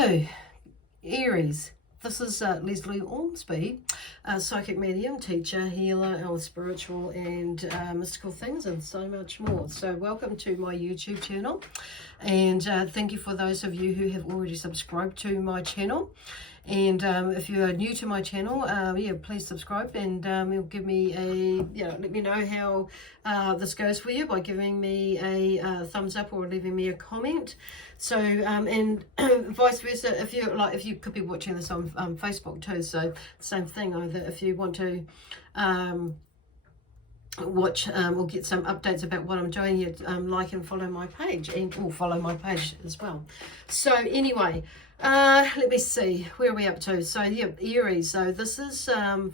So, Aries, this is Lesley Ormsby, psychic medium, teacher, healer, our spiritual and mystical things, and so much more. So welcome to my YouTube channel, and thank you for those of you who have already subscribed to my channel. And if you are new to my channel, please subscribe, and you'll give me let me know how this goes for you by giving me a thumbs up or leaving me a comment. So and vice versa, if you could be watching this on Facebook too, so same thing. Either if you want to watch or get some updates about what I'm doing, you like and follow my page, and or follow my page as well. So anyway, let me see, where are we up to? So yeah, Aries, so this is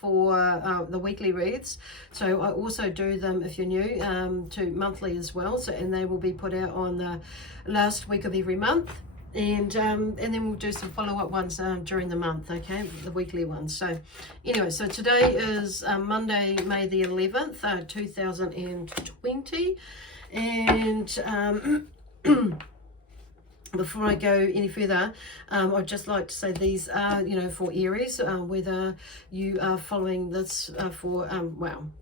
for the weekly reads. So I also do them, if you're new, to monthly as well, so and they will be put out on the last week of every month. And then we'll do some follow-up ones during the month, okay, the weekly ones. So anyway, so today is Monday, May the 11th, 2020. And before I go any further, I'd just like to say these are, for Aries, whether you are following this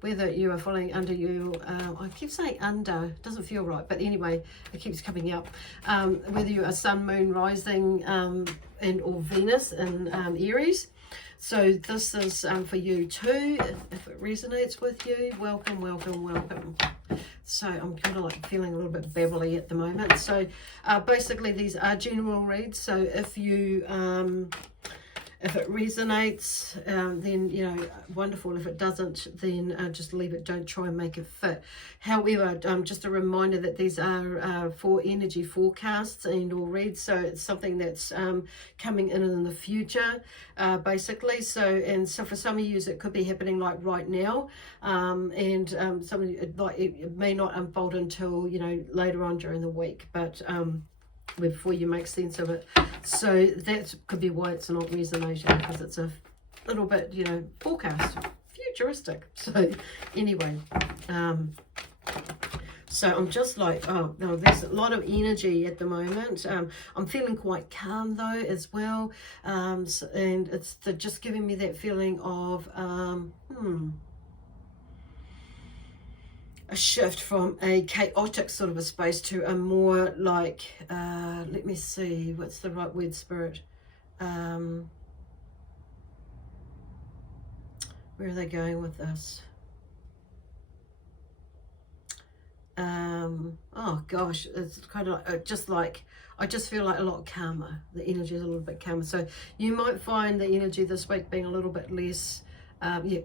whether you are following under you, I keep saying under, it doesn't feel right, but anyway, it keeps coming up, whether you are Sun, Moon, Rising, and or Venus in Aries. So this is for you too. If it resonates with you, welcome, welcome, welcome. So I'm kind of like feeling a little bit babbly at the moment. So basically these are general reads. So if you if it resonates, then wonderful. If it doesn't, then just leave it. Don't try and make it fit. However, just a reminder that these are for energy forecasts and or reads. So it's something that's coming in the future, basically. So for some of you, it could be happening like right now, and some of you, like it may not unfold until later on during the week, but before you make sense of it. So that could be why it's not resonating, because it's a little bit, forecast, futuristic. So anyway, so I'm just like, oh no, there's a lot of energy at the moment. I'm feeling quite calm though as well, and it's just giving me that feeling of a shift from a chaotic sort of a space to a more like, let me see, what's the right word, Spirit? Where are they going with this? Oh gosh, it's kind of like, I just feel like a lot calmer. The energy is a little bit calmer. So you might find the energy this week being a little bit less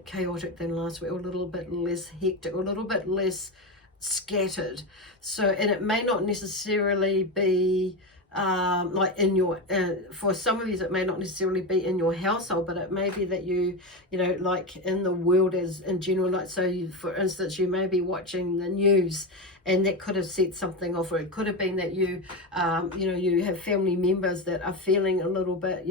chaotic than last week, or a little bit less hectic, or a little bit less scattered. So, and it may not necessarily be like in your, for some of you it may not necessarily be in your household, but it may be that you like in the world as in general. Like, so you, for instance, you may be watching the news, and that could have set something off, or it could have been that you you have family members that are feeling a little bit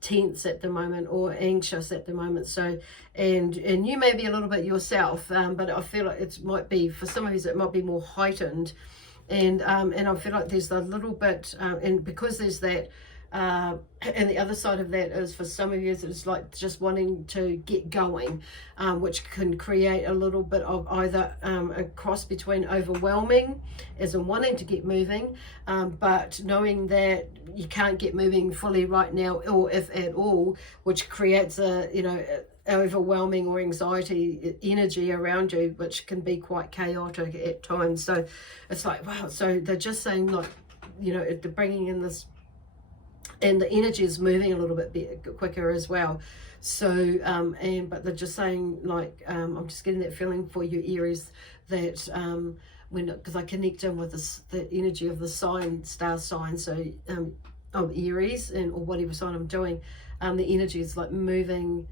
tense at the moment, or anxious at the moment. So and you may be a little bit yourself, but I feel like it might be, for some of you it might be more heightened, and I feel like there's a little bit and because there's that and the other side of that is, for some of you, it's like just wanting to get going, which can create a little bit of either a cross between overwhelming, as in wanting to get moving, but knowing that you can't get moving fully right now, or if at all, which creates a overwhelming or anxiety energy around you, which can be quite chaotic at times. So it's like, wow. So they're just saying, like, they're bringing in this, and the energy is moving a little bit quicker as well. So but they're just saying, like, I'm just getting that feeling for you, Aries, that because I connect in with the energy of the star sign, so of Aries, or whatever sign I'm doing, the energy is like moving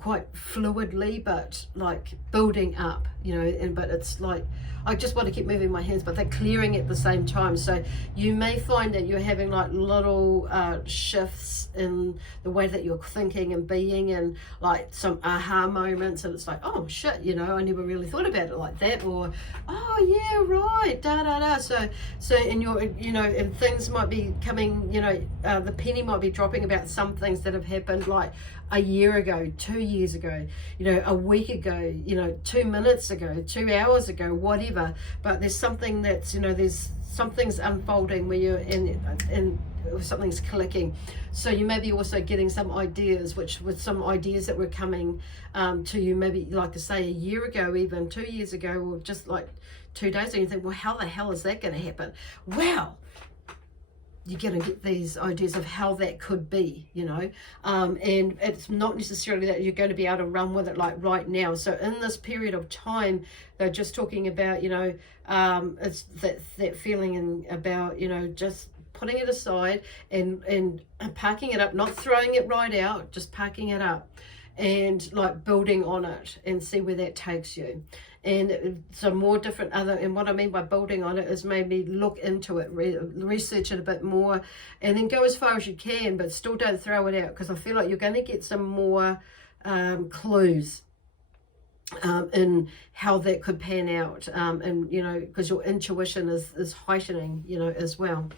quite fluidly, but like building up, you know, but it's like I just want to keep moving my hands, but they're clearing at the same time. So you may find that you're having like little shifts in the way that you're thinking and being, and like some aha moments, and it's like, oh shit, you know, I never really thought about it like that, or oh yeah, right, da da da. So and you're, you know, and things might be coming, you know, the penny might be dropping about some things that have happened like a year ago, 2 years ago, you know, a week ago, you know, 2 minutes ago, 2 hours ago, whatever. But there's something that's, you know, there's something's unfolding where you're in something's clicking. So you may be also getting some ideas, which with some ideas that were coming to you, maybe like I say a year ago, even 2 years ago, or just like 2 days ago. You think, well, how the hell is that going to happen? Wow. You're going to get these ideas of how that could be, you know, and it's not necessarily that you're going to be able to run with it like right now. So in this period of time, they're just talking about, you know, it's that feeling about, you know, just putting it aside and packing it up, not throwing it right out, just packing it up and like building on it and see where that takes you. And some more different other, and what I mean by building on it is maybe look into it, research it a bit more, and then go as far as you can, but still don't throw it out, because I feel like you're going to get some more clues in how that could pan out, and you know, because your intuition is heightening, you know, as well.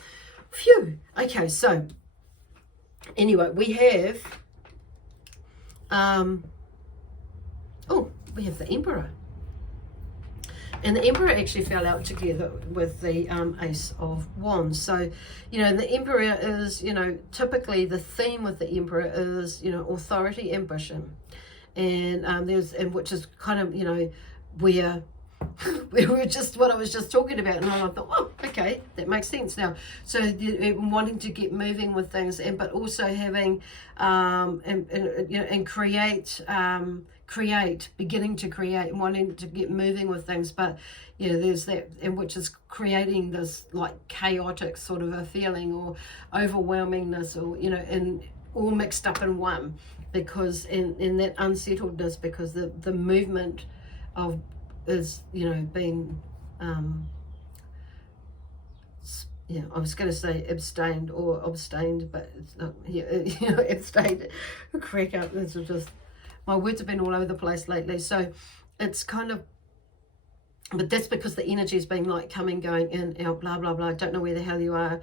Phew. Okay, so anyway, we have we have the Emperor. And the Emperor actually fell out together with the Ace of Wands. So, you know, the Emperor is, you know, typically the theme with the Emperor is, you know, authority, ambition. And which is kind of, you know, where we were just, what I was just talking about. And I thought, oh, okay, that makes sense now. So wanting to get moving with things, and but also having, you know, and beginning to create and wanting to get moving with things. But yeah, there's that, and which is creating this like chaotic sort of a feeling or overwhelmingness, or, you know, and all mixed up in one, because in that unsettledness, because the movement of is, you know, being yeah, I was going to say abstained, but it's not, yeah, you know, abstained. Crack up. This is just, my words have been all over the place lately. So it's kind of, but that's because the energy has been like coming, going in, out, blah, blah, blah. Don't know where the hell you are,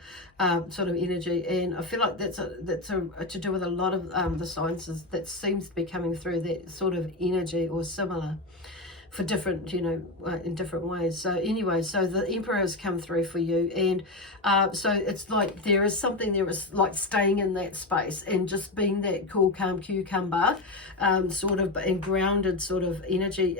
sort of energy. And I feel like that's to do with a lot of the sciences that seems to be coming through, that sort of energy or similar for different, you know, in different ways. So anyway, so the Emperor has come through for you. And so it's like there is something, there is like staying in that space and just being that cool, calm cucumber, sort of, and grounded sort of energy,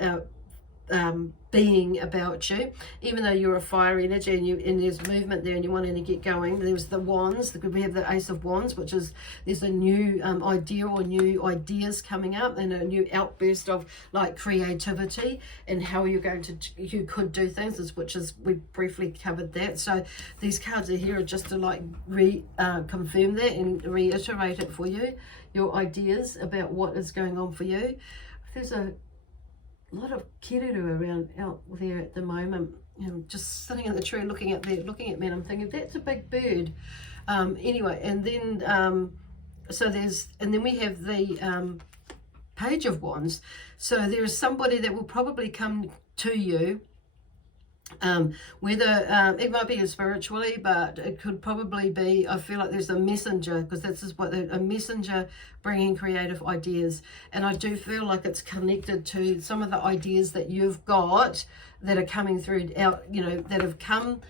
being about you, even though you're a fire energy and there's movement there and you're wanting to get going. There's the wands, we have the Ace of Wands, which is, there's a new idea or new ideas coming up, and a new outburst of like creativity and how you're going to, you could do things, which is, we briefly covered that. So these cards are here just to like confirm that and reiterate it for you, your ideas about what is going on for you. There's a lot of kiruru around out there at the moment, you know, just sitting in the tree looking at me, and I'm thinking that's a big bird. Anyway, and then so there's, and then we have the Page of Wands. So there is somebody that will probably come to you, whether it might be spiritually, but it could probably be, I feel like there's a messenger, because this is what a messenger bringing creative ideas. And I do feel like it's connected to some of the ideas that you've got that are coming through out, you know, that have come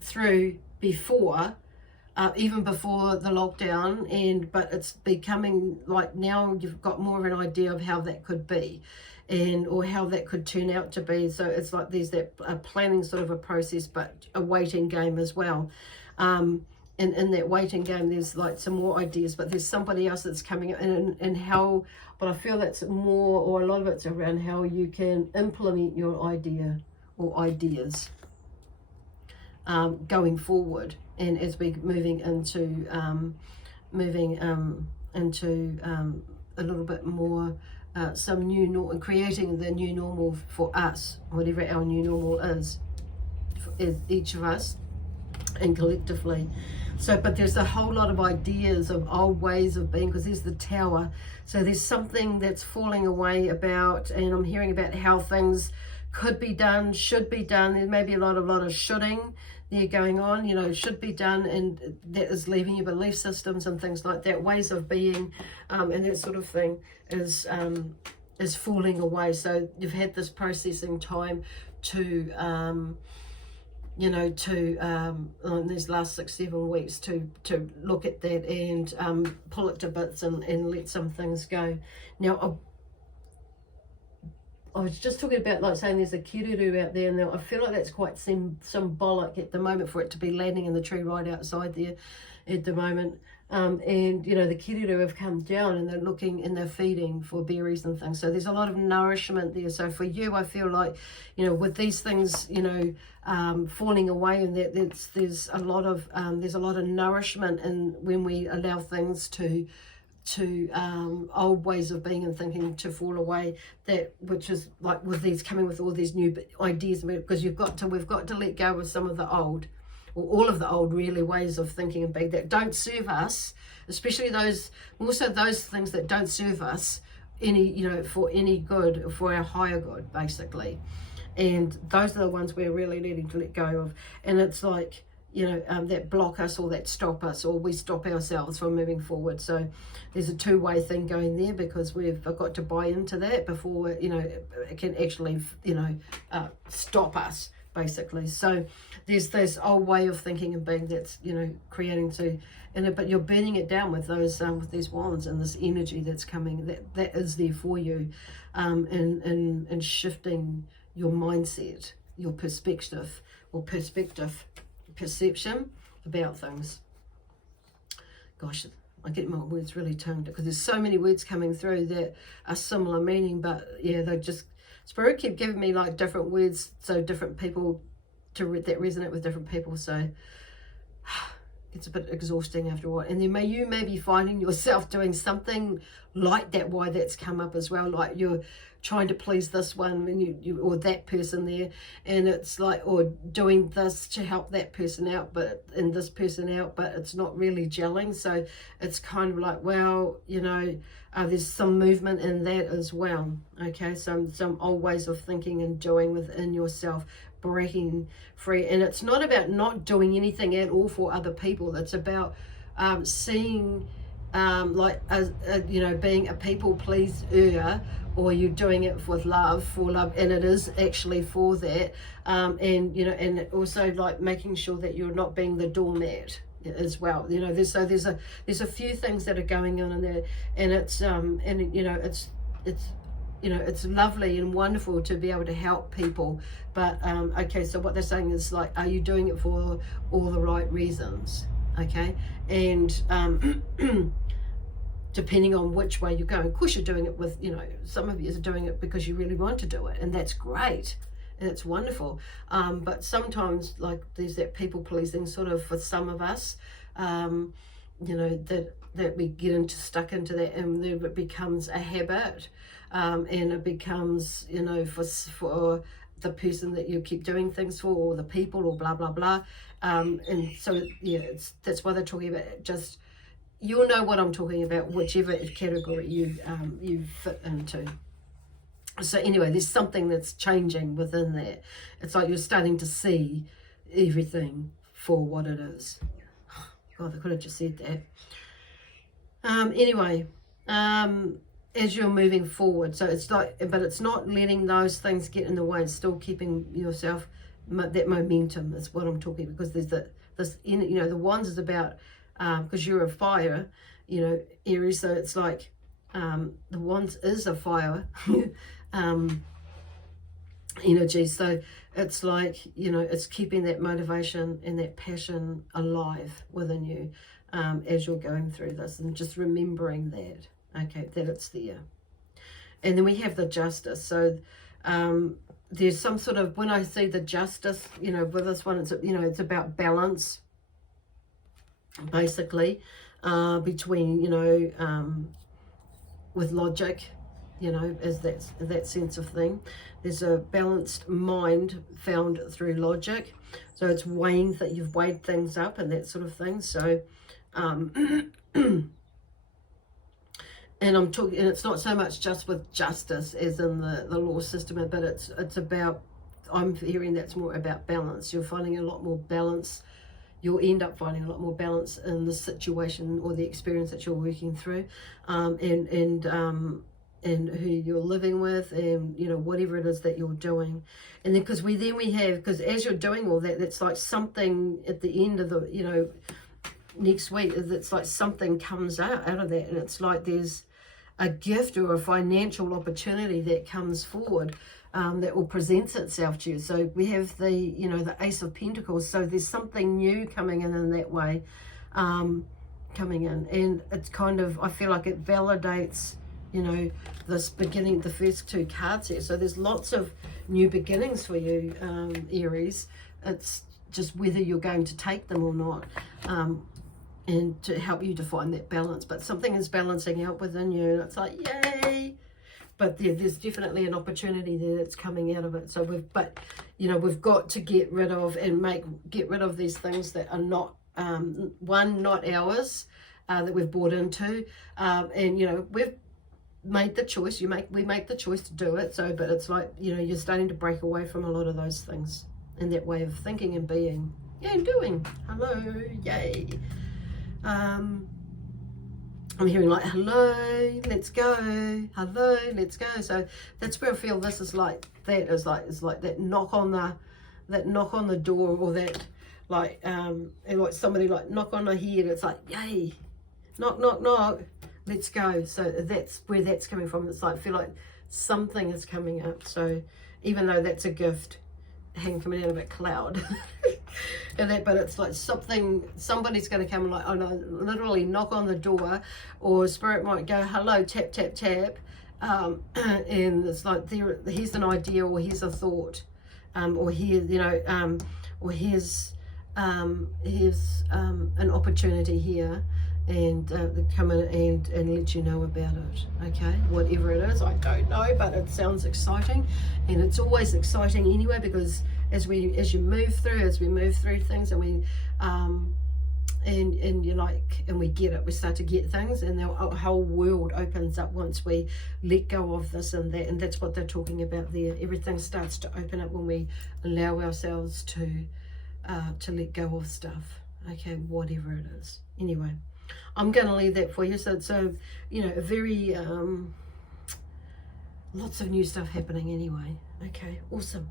through before, even before the lockdown, but it's becoming like now you've got more of an idea of how that could be, and or how that could turn out to be. So it's like there's that planning sort of a process, but a waiting game as well. And in that waiting game, there's like some more ideas, but there's somebody else that's coming up, and how, but I feel that's more, or a lot of it's around how you can implement your idea or ideas going forward. And as we're moving into a little bit more some new normal, creating the new normal for us, whatever our new normal is for each of us and collectively. So, but there's a whole lot of ideas of old ways of being, because there's the Tower. So there's something that's falling away about, and I'm hearing about how things could be done, should be done. There may be a lot of shoulding there going on, you know, should be done, and that is leaving your belief systems and things like that, ways of being, and that sort of thing is falling away. So you've had this processing time to you know, to in these last 6-7 weeks to look at that and pull it to bits and let some things go. Now, I was just talking about, like, saying there's a kiruru out there, and I feel like that's quite symbolic at the moment for it to be landing in the tree right outside there at the moment. And, you know, the kiruru have come down and they're looking and they're feeding for berries and things. So there's a lot of nourishment there. So for you, I feel like, you know, with these things, you know, falling away, and that there's a lot of nourishment, and when we allow things to old ways of being and thinking to fall away, that which is like with these coming with all these new ideas, because we've got to let go of some of the old, or all of the old really ways of thinking and being that don't serve us, especially those things that don't serve us any, you know, for any good, for our higher good basically. And those are the ones we're really needing to let go of. And it's like, you know, that block us or that stop us, or we stop ourselves from moving forward. So there's a two-way thing going there, because we've got to buy into that before, you know, it can actually, you know, stop us basically. So there's this old way of thinking and being that's, you know, creating to, but you're burning it down with those with these wands and this energy that's coming, that is there for you, and shifting your mindset, your perspective perception about things. Gosh, I get my words really tongued, because there's so many words coming through that are similar meaning, but yeah, they just, Spirit kept giving me like different words, so different people that resonate with different people. So it's a bit exhausting after a while. And then you may be finding yourself doing something like that, why that's come up as well, like you're trying to please this one and you or that person there, and it's like, or doing this to help that person out, and this person out, but it's not really gelling. So it's kind of like, well, you know, there's some movement in that as well. Okay, some old ways of thinking and doing within yourself, breaking free. And it's not about not doing anything at all for other people. It's about seeing like you know, being a people pleaser, or you're doing it with love, for love, and it is actually for that, and you know, and also like making sure that you're not being the doormat as well. You know, there's a few things that are going on in there, and it's and you know, it's you know, it's lovely and wonderful to be able to help people, but okay, so what they're saying is like, are you doing it for all the right reasons? Okay, and depending on which way you're going. Of course, you're doing it with, you know, some of you are doing it because you really want to do it, and that's great and it's wonderful. But sometimes, like, there's that people pleasing sort of for some of us, you know, that we get stuck into that, and then it becomes a habit, and it becomes, you know, for the person that you keep doing things for, or the people, or blah blah blah. And so yeah, that's why they're talking about it. Just, you'll know what I'm talking about, whichever category you fit into. So anyway, there's something that's changing within that. It's like you're starting to see everything for what it is. God, I could have just said that. Anyway, as you're moving forward, so it's like, but it's not letting those things get in the way. It's still keeping yourself, that momentum is what I'm talking, because there's this, you know, the wands is about, because you're a fire, you know, Aries, so it's like, the wands is a fire energy, so it's like, you know, it's keeping that motivation and that passion alive within you, as you're going through this, and just remembering that, okay, that it's there. And then we have the justice. So there's some sort of, when I see the justice, you know, with this one, it's, you know, it's about balance, basically, between, you know, with logic you know, as that sense of thing. There's a balanced mind found through logic. So it's weighing that you've weighed things up and that sort of thing. So, and I'm talking, and it's not so much just with justice as in the law system, but it's about, I'm hearing that's more about balance. You're finding a lot more balance. You'll end up finding a lot more balance in the situation or the experience that you're working through, and who you're living with, and you know, whatever it is that you're doing. And then because as you're doing all that, that's like something at the end of the, you know, next week, it's like something comes out of that, and it's like there's a gift or a financial opportunity that comes forward, that will present itself to you. So we have the, you know, the Ace of Pentacles. So there's something new coming in that way, coming in, and it's kind of, I feel like it validates, you know, this beginning, the first two cards here. So there's lots of new beginnings for you, Aries. It's just whether you're going to take them or not, and to help you to find that balance. But something is balancing out within you, and it's like, yay. But there's definitely an opportunity there that's coming out of it. So we've got to get rid of these things that are not, not ours, that we've bought into, and you know, we've made the choice. We make the choice to do it. So, but it's like, you know, you're starting to break away from a lot of those things and that way of thinking and being, and doing. Hello, yay. I'm hearing like, hello, let's go, hello, let's go. So that's where I feel this is like, that is like that knock on the door, or that like, and like somebody like knock on the head. It's like, yay, knock, knock, knock, let's go. So that's where that's coming from. It's like, I feel like something is coming up. So even though that's a gift, coming out of a cloud, and that, but it's like somebody's going to come and like, oh no, literally knock on the door, or spirit might go, hello, tap, tap, tap, and it's like, here's an idea, or here's a thought, or here, you know, or here's an opportunity here, and come in and let you know about it. Okay, whatever it is, I don't know, but it sounds exciting, and it's always exciting anyway, because as we move through things, and we and you're like, and we get it, we start to get things, and the whole world opens up once we let go of this and that. And that's what they're talking about there. Everything starts to open up when we allow ourselves to let go of stuff. Okay, whatever it is. Anyway, I'm going to leave that for you. So you know, a very lots of new stuff happening anyway. Okay, awesome.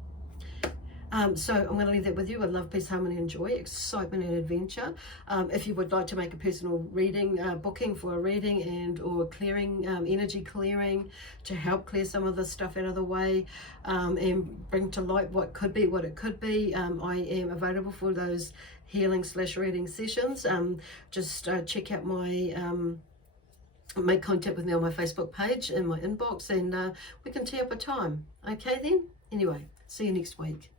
So I'm going to leave that with you. With love, peace, harmony, and joy, excitement and adventure. If you would like to make a personal reading, booking for a reading and or clearing, energy clearing, to help clear some of this stuff out of the way, and bring to light what could be, what it could be, I am available for those healing/reading sessions. Just check out my make contact with me on my Facebook page in my inbox, and we can tee up a time. Okay then, anyway, see you next week.